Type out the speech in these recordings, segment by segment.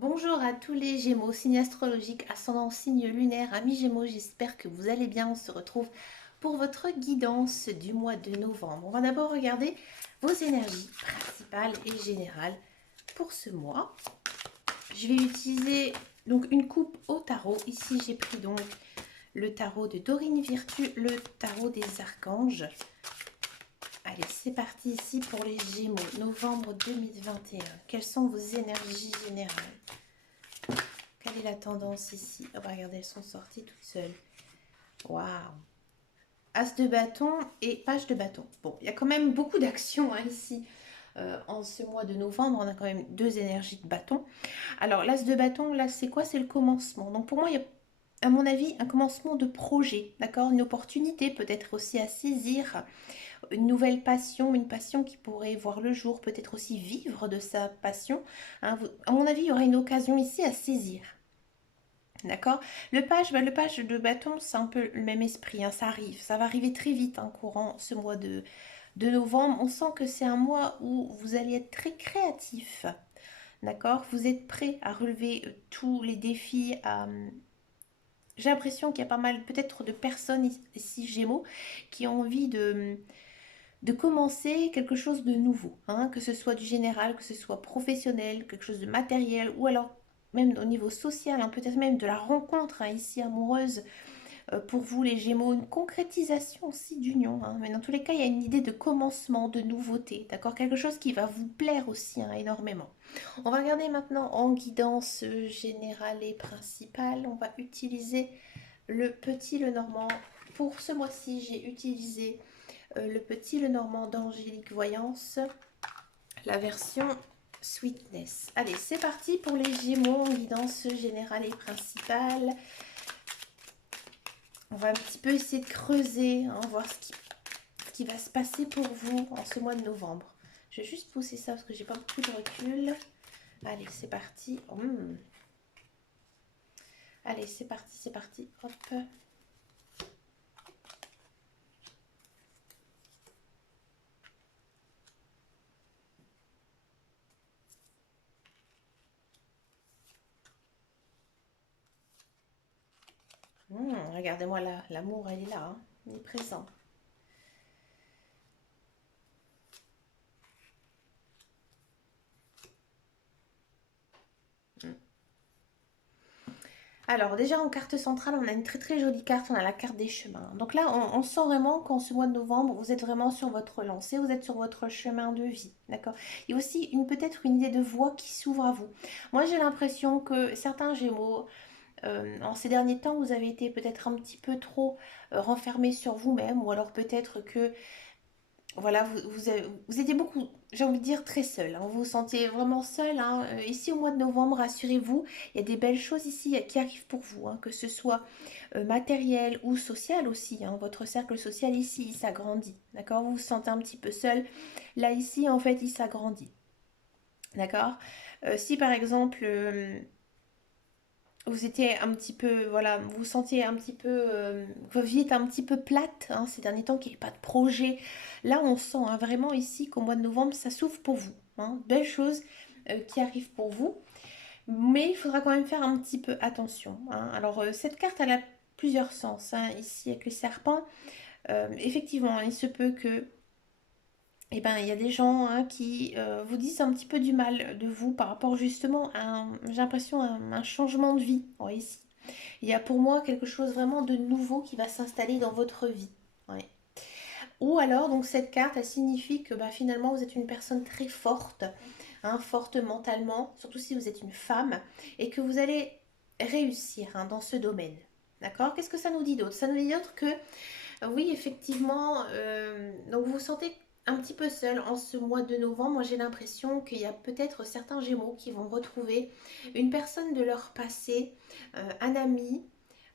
Bonjour à tous les Gémeaux, signe astrologique, ascendant signe lunaire, amis Gémeaux, j'espère que vous allez bien. On se retrouve pour votre guidance du mois de novembre. On va d'abord regarder vos énergies principales et générales pour ce mois. Je vais utiliser donc une coupe au tarot. Ici, j'ai pris donc le tarot de Dorine Virtue, le tarot des archanges. Allez, c'est parti ici pour les Gémeaux, novembre 2021. Quelles sont vos énergies générales? Quelle est la tendance ici? Oh, bah, regardez, elles sont sorties toutes seules. Waouh! As de bâton et page de bâton. Bon, il y a quand même beaucoup d'actions ici. En ce mois de novembre, on a quand même deux énergies de bâton. Alors, l'as de bâton, là, c'est quoi? C'est le commencement. Donc, pour moi, il y a, à mon avis, un commencement de projet, d'accord? Une opportunité peut-être aussi à saisir, une nouvelle passion, une passion qui pourrait voir le jour, peut-être aussi vivre de sa passion. Hein. À mon avis, il y aura une occasion ici à saisir. D'accord. Le page de bâton, c'est un peu le même esprit, hein, ça arrive, ça va arriver très vite en courant ce mois de novembre. On sent que c'est un mois où vous allez être très créatif, d'accord. Vous êtes prêt à relever tous les défis. J'ai l'impression qu'il y a pas mal peut-être de personnes ici, Gémeaux, qui ont envie de commencer quelque chose de nouveau, hein, que ce soit du général, que ce soit professionnel, quelque chose de matériel, ou alors même au niveau social, hein, peut-être même de la rencontre ici amoureuse, pour vous les Gémeaux, une concrétisation aussi d'union, hein. Mais dans tous les cas, il y a une idée de commencement, de nouveauté, d'accord, quelque chose qui va vous plaire aussi, hein, énormément. On va regarder maintenant en guidance générale et principale. On va utiliser le petit Lenormand. Pour ce mois-ci, j'ai utilisé le petit Lenormand d'Angélique Voyance, la version Sweetness. Allez, c'est parti pour les Gémeaux en guidance générale et principale. On va un petit peu essayer de creuser, hein, voir ce qui va se passer pour vous en ce mois de novembre. Je vais juste pousser ça parce que j'ai pas beaucoup de recul. Allez, c'est parti. Allez, c'est parti, c'est parti. Hop. Regardez-moi là, l'amour, elle est là, hein. Il est présent. Alors déjà en carte centrale, on a une très très jolie carte, on a la carte des chemins. Donc là, on sent vraiment qu'en ce mois de novembre, vous êtes vraiment sur votre lancée, vous êtes sur votre chemin de vie, d'accord. Il y a aussi peut-être une idée de voie qui s'ouvre à vous. Moi, j'ai l'impression que certains Gémeaux, en ces derniers temps, vous avez été peut-être un petit peu trop renfermés sur vous-même, ou alors peut-être que voilà, vous étiez beaucoup, j'ai envie de dire, très seul, hein. Vous vous sentiez vraiment seul, hein. Ici, au mois de novembre, rassurez-vous, il y a des belles choses ici qui arrivent pour vous, hein, que ce soit matériel ou social aussi, hein. Votre cercle social ici, il s'agrandit. D'accord. Vous vous sentez un petit peu seul. Là, ici, en fait, il s'agrandit. D'accord. Si par exemple, vous étiez un petit peu, voilà, vous sentiez un petit peu, votre vie est un petit peu plate, hein, ces derniers temps, qu'il n'y ait pas de projet. Là, on sent, hein, vraiment ici qu'au mois de novembre, ça s'ouvre pour vous, hein. Belles choses qui arrivent pour vous. Mais il faudra quand même faire un petit peu attention, hein. Alors, cette carte, elle a plusieurs sens, hein, ici avec les serpents. Effectivement, il se peut que eh ben, il y a des gens, hein, qui vous disent un petit peu du mal de vous par rapport justement à, j'ai l'impression, un changement de vie. Ouais, ici. Il y a pour moi quelque chose vraiment de nouveau qui va s'installer dans votre vie. Ouais. Ou alors, donc cette carte, elle signifie que bah, finalement, vous êtes une personne très forte, hein, forte mentalement, surtout si vous êtes une femme, et que vous allez réussir, hein, dans ce domaine. D'accord. Qu'est-ce que ça nous dit d'autre? Ça nous dit d'autre que oui, effectivement, donc vous vous sentez un petit peu seul en ce mois de novembre. Moi, j'ai l'impression qu'il y a peut-être certains Gémeaux qui vont retrouver une personne de leur passé, un ami,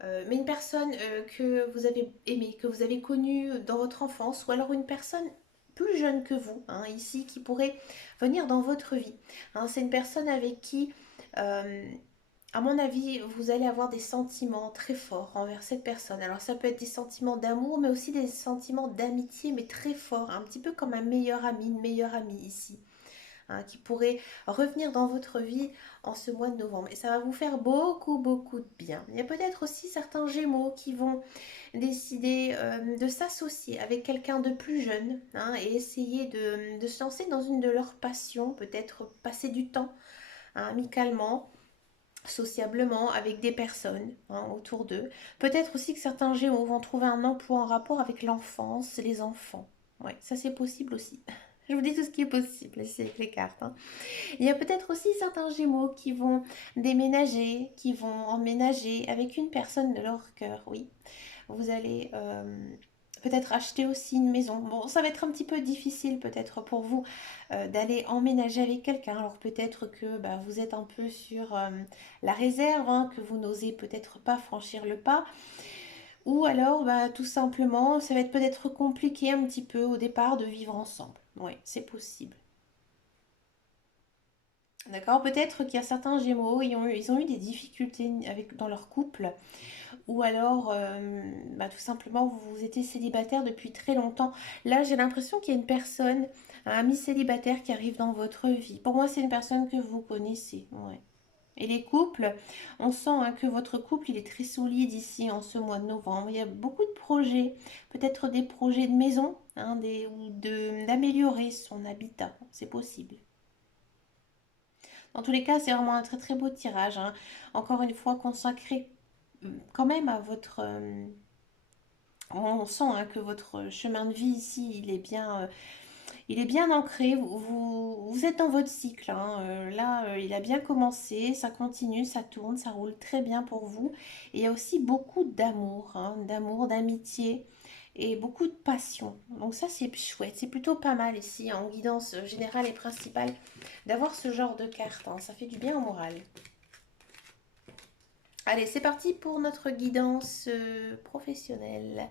mais une personne que vous avez aimée, que vous avez connue dans votre enfance, ou alors une personne plus jeune que vous, hein, ici, qui pourrait venir dans votre vie, hein. C'est une personne avec qui, euh, à mon avis, vous allez avoir des sentiments très forts envers cette personne. Alors ça peut être des sentiments d'amour, mais aussi des sentiments d'amitié, mais très forts, un petit peu comme un meilleur ami, une meilleure amie ici. hein, qui pourrait revenir dans votre vie en ce mois de novembre. Et ça va vous faire beaucoup, beaucoup de bien. Il y a peut-être aussi certains Gémeaux qui vont décider de s'associer avec quelqu'un de plus jeune, hein, et essayer de se lancer dans une de leurs passions, peut-être passer du temps, hein, amicalement, sociablement avec des personnes, hein, autour d'eux. Peut-être aussi que certains Gémeaux vont trouver un emploi en rapport avec l'enfance, les enfants. Ouais, ça c'est possible aussi. Je vous dis tout ce qui est possible ici avec les cartes, hein. Il y a peut-être aussi certains Gémeaux qui vont déménager, qui vont emménager avec une personne de leur cœur, oui. Vous allez peut-être acheter aussi une maison. Bon, ça va être un petit peu difficile peut-être pour vous d'aller emménager avec quelqu'un. Alors peut-être que bah, vous êtes un peu sur la réserve, hein, que vous n'osez peut-être pas franchir le pas. Ou alors bah, tout simplement, ça va être peut-être compliqué un petit peu au départ de vivre ensemble. Oui, c'est possible. D'accord, peut-être qu'il y a certains Gémeaux, ils ont eu des difficultés dans leur couple, ou alors bah, tout simplement vous étiez célibataire depuis très longtemps. Là, j'ai l'impression qu'il y a une personne, un ami célibataire qui arrive dans votre vie. Pour moi, c'est une personne que vous connaissez. Ouais. Et les couples, on sent, hein, que votre couple il est très solide ici en ce mois de novembre. Il y a beaucoup de projets, peut-être des projets de maison, hein, ou d'améliorer son habitat. C'est possible. Dans tous les cas, c'est vraiment un très très beau tirage, hein. Encore une fois, consacré quand même à votre... on sent, hein, que votre chemin de vie ici, il est bien ancré. Vous êtes dans votre cycle, hein. Là, il a bien commencé, ça continue, ça tourne, ça roule très bien pour vous. Et il y a aussi beaucoup d'amour, hein, d'amour, d'amitié et beaucoup de passion. Donc ça, c'est chouette. C'est plutôt pas mal ici, en guidance générale et principale, d'avoir ce genre de carte, hein. Ça fait du bien au moral. Allez, c'est parti pour notre guidance professionnelle.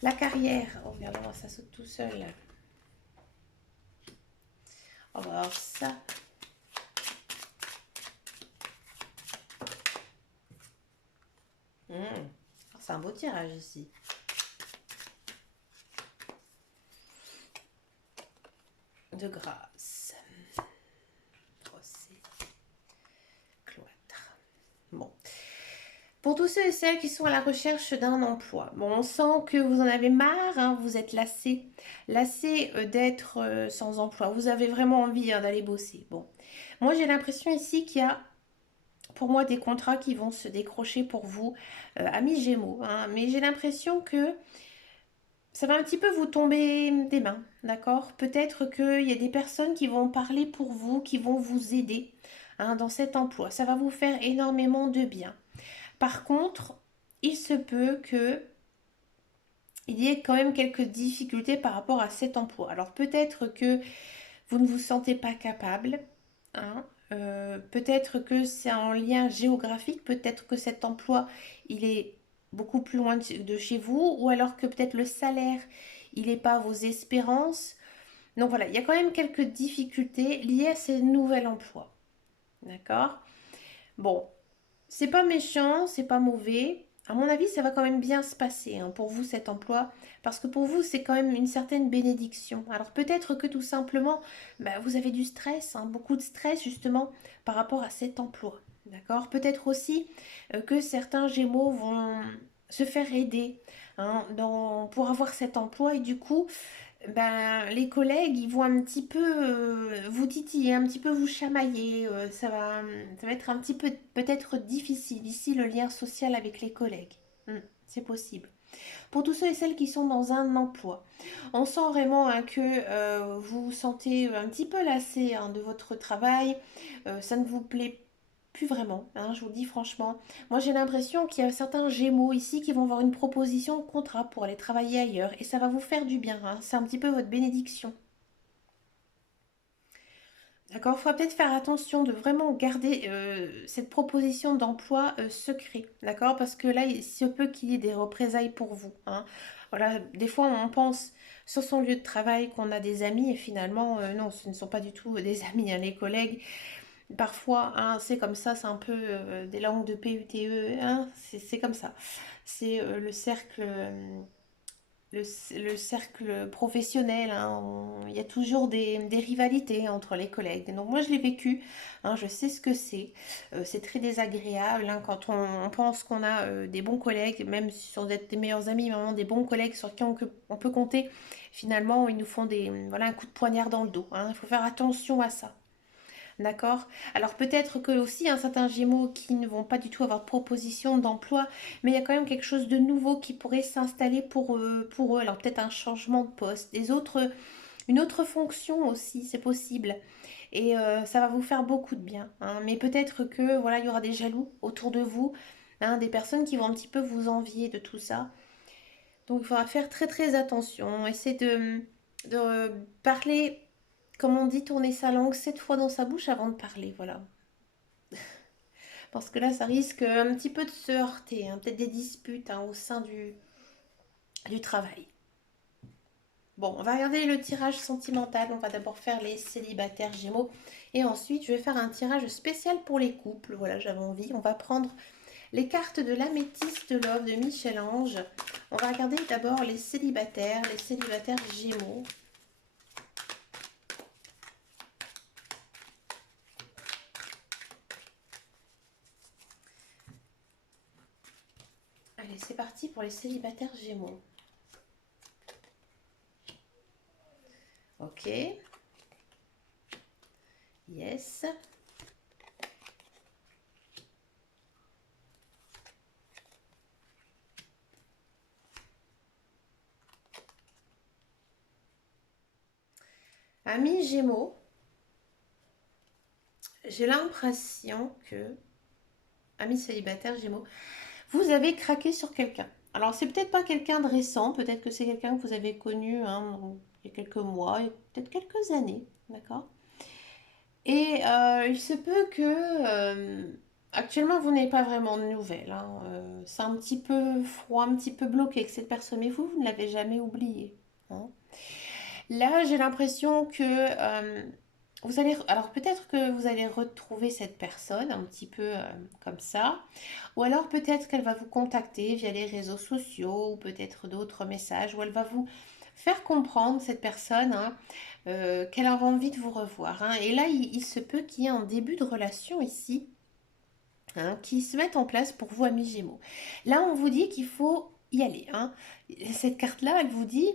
La carrière. Oh, regardez-moi, ça saute tout seul. On va voir ça. C'est un beau tirage ici. De grâce. Procès. Cloître. Bon. Pour tous ceux et celles qui sont à la recherche d'un emploi, bon, on sent que vous en avez marre, hein, vous êtes lassé d'être sans emploi. Vous avez vraiment envie, hein, d'aller bosser. Bon, moi j'ai l'impression ici qu'il y a pour moi des contrats qui vont se décrocher pour vous, amis Gémeaux, hein, mais j'ai l'impression que ça va un petit peu vous tomber des mains, d'accord? Peut-être qu'il y a des personnes qui vont parler pour vous, qui vont vous aider, hein, dans cet emploi. Ça va vous faire énormément de bien. Par contre, il se peut que il y ait quand même quelques difficultés par rapport à cet emploi. Alors peut-être que vous ne vous sentez pas capable, hein, peut-être que c'est en lien géographique, peut-être que cet emploi il est beaucoup plus loin de chez vous, ou alors que peut-être le salaire il n'est pas à vos espérances. Donc voilà, il y a quand même quelques difficultés liées à ces nouveaux emplois. D'accord? Bon, c'est pas méchant, c'est pas mauvais. À mon avis, ça va quand même bien se passer, hein, pour vous cet emploi, parce que pour vous, c'est quand même une certaine bénédiction. Alors peut-être que tout simplement, bah, vous avez du stress, hein, beaucoup de stress justement par rapport à cet emploi. D'accord? Peut-être aussi que certains Gémeaux vont se faire aider, hein, pour avoir cet emploi et du coup, ben, les collègues, ils vont un petit peu vous titiller, un petit peu vous chamailler. Ça va être un petit peu peut-être difficile ici le lien social avec les collègues. C'est possible. Pour tous ceux et celles qui sont dans un emploi, on sent vraiment, hein, que vous vous sentez un petit peu lassé, hein, de votre travail. Ça ne vous plaît plus vraiment, hein, je vous le dis franchement. Moi, j'ai l'impression qu'il y a certains Gémeaux ici qui vont avoir une proposition de contrat pour aller travailler ailleurs et ça va vous faire du bien, hein. C'est un petit peu votre bénédiction. D'accord, il faudra peut-être faire attention de vraiment garder cette proposition d'emploi secret, d'accord? Parce que là, il se peut qu'il y ait des représailles pour vous, hein. Voilà, des fois, on pense sur son lieu de travail qu'on a des amis et finalement, non, ce ne sont pas du tout des amis, hein, les collègues. Parfois, hein, c'est comme ça, c'est un peu des langues de PUTE, hein, c'est comme ça. C'est le cercle le cercle professionnel, hein, il y a toujours des rivalités entre les collègues. Donc moi je l'ai vécu, hein, je sais ce que c'est. C'est très désagréable hein, quand on pense qu'on a des bons collègues, même sans être des meilleurs amis, mais vraiment des bons collègues sur qui on peut compter. Finalement, ils nous font voilà, un coup de poignard dans le dos, hein. Il faut faire attention à ça. D'accord. Alors peut-être que aussi un certain Gémeaux qui ne vont pas du tout avoir de proposition d'emploi, mais il y a quand même quelque chose de nouveau qui pourrait s'installer pour eux. Alors peut-être un changement de poste, une autre fonction aussi, c'est possible. Et ça va vous faire beaucoup de bien, hein. Mais peut-être que voilà, il y aura des jaloux autour de vous, hein, des personnes qui vont un petit peu vous envier de tout ça. Donc il faudra faire très très attention. Essayez de parler, comme on dit, tourner sa langue 7 fois dans sa bouche avant de parler. Voilà. Parce que là, ça risque un petit peu de se heurter, hein, peut-être des disputes hein, au sein du travail. Bon, on va regarder le tirage sentimental. On va d'abord faire les célibataires Gémeaux. Et ensuite, je vais faire un tirage spécial pour les couples. Voilà, j'avais envie. On va prendre les cartes de l'améthyste de Love de Michel-Ange. On va regarder d'abord les célibataires Gémeaux. Allez, c'est parti pour les célibataires Gémeaux. Ok. Yes. Amis Gémeaux, j'ai l'impression que, amis célibataires Gémeaux, vous avez craqué sur quelqu'un. Alors, c'est peut-être pas quelqu'un de récent, peut-être que c'est quelqu'un que vous avez connu hein, il y a quelques mois, peut-être quelques années, d'accord. Et il se peut que actuellement vous n'avez pas vraiment de nouvelles, hein. C'est un petit peu froid, un petit peu bloqué avec cette personne, mais vous ne l'avez jamais oublié, hein. Là, j'ai l'impression que vous allez, alors peut-être que vous allez retrouver cette personne un petit peu comme ça, ou alors peut-être qu'elle va vous contacter via les réseaux sociaux, ou peut-être d'autres messages, où elle va vous faire comprendre, cette personne, hein, qu'elle a envie de vous revoir, hein. Et là, il se peut qu'il y ait un début de relation ici, hein, qui se mette en place pour vous, amis Gémeaux. Là, on vous dit qu'il faut y aller, hein. Cette carte-là, elle vous dit,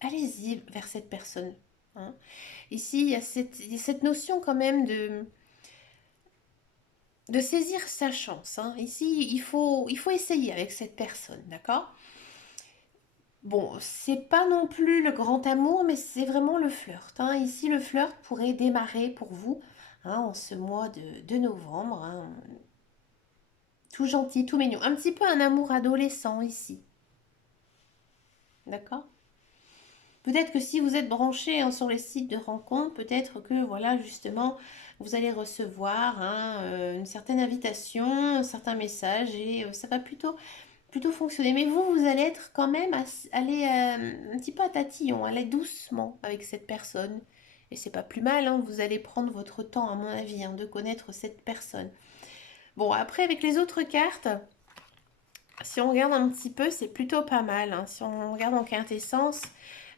allez-y vers cette personne, hein. Ici, il y a cette notion quand même de saisir sa chance, hein. Ici, il faut essayer avec cette personne, d'accord? Bon, c'est pas non plus le grand amour, mais c'est vraiment le flirt, hein. Ici, le flirt pourrait démarrer pour vous hein, en ce mois de novembre, hein. Tout gentil, tout mignon. Un petit peu un amour adolescent ici, d'accord? Peut-être que si vous êtes branché hein, sur les sites de rencontres, peut-être que voilà justement vous allez recevoir hein, une certaine invitation, un certain message et ça va plutôt fonctionner. Mais vous allez être quand même aller un petit peu à tatillon, aller doucement avec cette personne. Et c'est pas plus mal, hein, vous allez prendre votre temps à mon avis hein, de connaître cette personne. Bon après avec les autres cartes, si on regarde un petit peu, c'est plutôt pas mal, hein. Si on regarde en quintessence,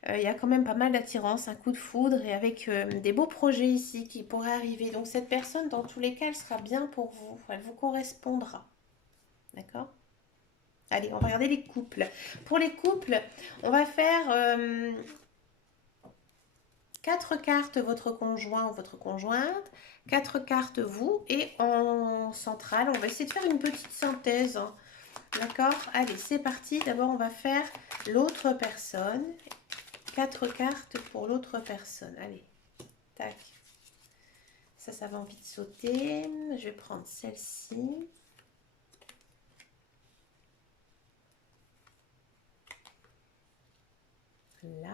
il y a quand même pas mal d'attirance, un coup de foudre et avec des beaux projets ici qui pourraient arriver. Donc cette personne, dans tous les cas, elle sera bien pour vous. Elle vous correspondra. D'accord? Allez, on va regarder les couples. Pour les couples, on va faire 4 cartes votre conjoint ou votre conjointe, 4 cartes vous et en centrale, on va essayer de faire une petite synthèse, hein. D'accord? Allez, c'est parti. D'abord, on va faire l'autre personne. 4 cartes pour l'autre personne. Allez, tac. Ça va envie de sauter. Je vais prendre celle-ci. Là.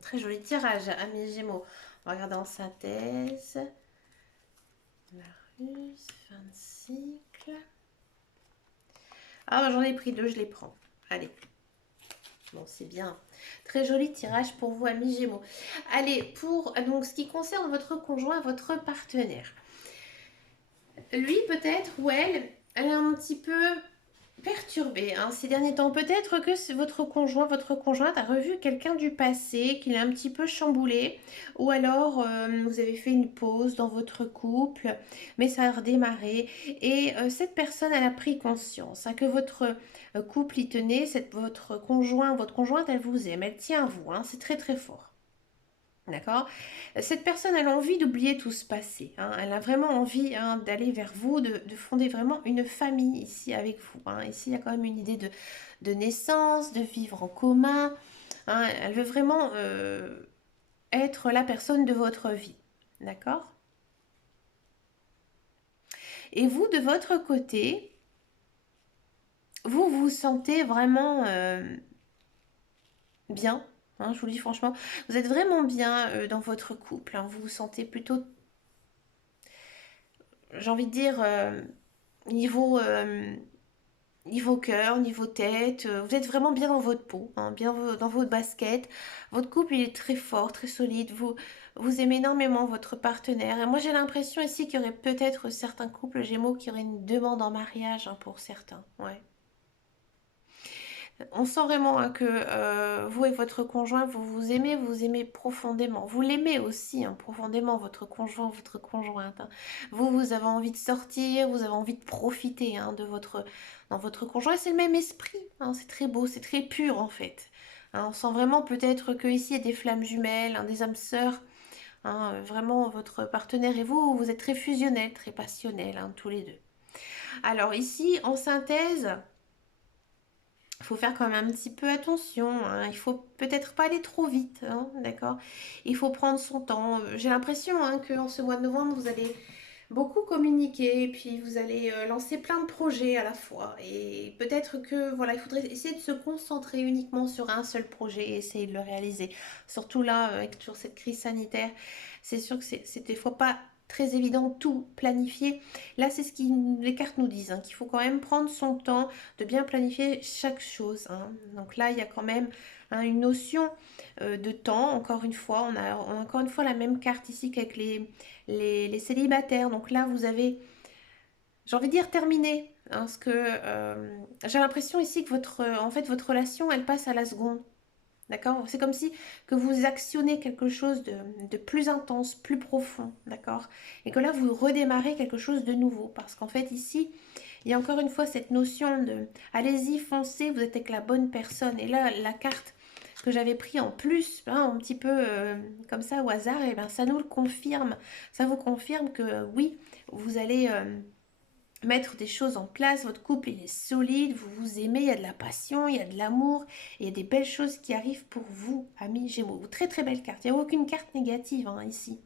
Très joli tirage, amis Gémeaux. On va regarder en synthèse. La plus, fin de cycle. Ah, j'en ai pris deux, je les prends. Allez. Bon, c'est bien. Très joli tirage pour vous, amis Gémeaux. Allez, pour donc ce qui concerne votre conjoint, votre partenaire. Lui, peut-être, ou elle est un petit peu perturbée hein, ces derniers temps. Peut-être que votre conjoint, votre conjointe a revu quelqu'un du passé, qu'il a un petit peu chamboulé, ou alors vous avez fait une pause dans votre couple, mais ça a redémarré. Et cette personne, elle a pris conscience hein, que votre couple y tenait, votre conjoint, votre conjointe, elle vous aime, elle tient à vous. Hein, c'est très très fort. D'accord. Cette personne, elle a envie d'oublier tout ce passé. Hein. Elle a vraiment envie hein, d'aller vers vous, de fonder vraiment une famille ici avec vous. Hein. Ici, il y a quand même une idée de naissance, de vivre en commun. Hein. Elle veut vraiment être la personne de votre vie. D'accord. Et vous, de votre côté, vous vous sentez vraiment bien. Hein, je vous le dis franchement, vous êtes vraiment bien dans votre couple. Hein. Vous vous sentez plutôt, j'ai envie de dire, niveau, niveau cœur, niveau tête, vous êtes vraiment bien dans votre peau, hein, bien dans votre basket. Votre couple, il est très fort, très solide. Vous aimez énormément votre partenaire. Et moi, j'ai l'impression ici qu'il y aurait peut-être certains couples Gémeaux qui auraient une demande en mariage hein, pour certains. Ouais. On sent vraiment hein, que vous et votre conjoint, vous aimez profondément. Vous l'aimez aussi hein, profondément, votre conjoint, votre conjointe. Hein. Vous avez envie de sortir, vous avez envie de profiter hein, de dans votre conjoint. C'est le même esprit. Hein, c'est très beau, c'est très pur en fait. Hein, on sent vraiment peut-être que ici il y a des flammes jumelles, hein, des âmes sœurs. Hein, vraiment, votre partenaire et vous, vous êtes très fusionnels, très passionnels, hein, tous les deux. Alors ici, en synthèse, il faut faire quand même un petit peu attention. Hein. Il faut peut-être pas aller trop vite, hein, d'accord. Il faut prendre son temps. J'ai l'impression hein, qu'en ce mois de novembre, vous allez beaucoup communiquer, et puis vous allez lancer plein de projets à la fois. Et peut-être que voilà, il faudrait essayer de se concentrer uniquement sur un seul projet et essayer de le réaliser. Surtout là, avec toujours cette crise sanitaire, c'est sûr que c'est des fois pas très évident tout planifier. Là, c'est ce que les cartes nous disent, hein, qu'il faut quand même prendre son temps de bien planifier chaque chose. Hein. Donc là, il y a quand même hein, une notion de temps. Encore une fois, on a encore une fois la même carte ici qu'avec les célibataires. Donc là, vous avez, j'ai envie de dire, terminé. Hein, parce que j'ai l'impression ici que en fait, votre relation, elle passe à la seconde. D'accord. C'est comme si que vous actionnez quelque chose de plus intense, plus profond. D'accord. Et que là, vous redémarrez quelque chose de nouveau. Parce qu'en fait, ici, il y a encore une fois cette notion de allez-y, foncez, vous êtes avec la bonne personne. Et là, la carte que j'avais pris en plus, hein, un petit peu comme ça au hasard, et ben ça nous le confirme. Ça vous confirme que oui, vous allez mettre des choses en place, votre couple il est solide, vous vous aimez, il y a de la passion, il y a de l'amour, et il y a des belles choses qui arrivent pour vous, amis Gémeaux. Très très belle carte, il n'y a aucune carte négative hein, ici.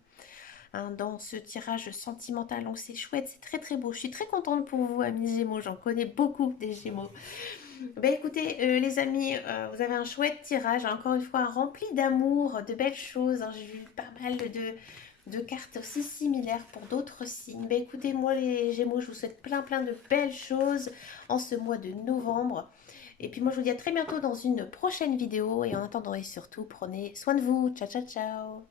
Hein, dans ce tirage sentimental, donc c'est chouette, c'est très très beau. Je suis très contente pour vous, amis Gémeaux, j'en connais beaucoup des Gémeaux. Ben écoutez, les amis, vous avez un chouette tirage, encore une fois, rempli d'amour, de belles choses. Hein. J'ai vu pas mal de cartes aussi similaires pour d'autres signes. Ben écoutez, moi les Gémeaux, je vous souhaite plein plein de belles choses en ce mois de novembre. Et puis moi, je vous dis à très bientôt dans une prochaine vidéo. Et en attendant, et surtout, prenez soin de vous. Ciao, ciao, ciao.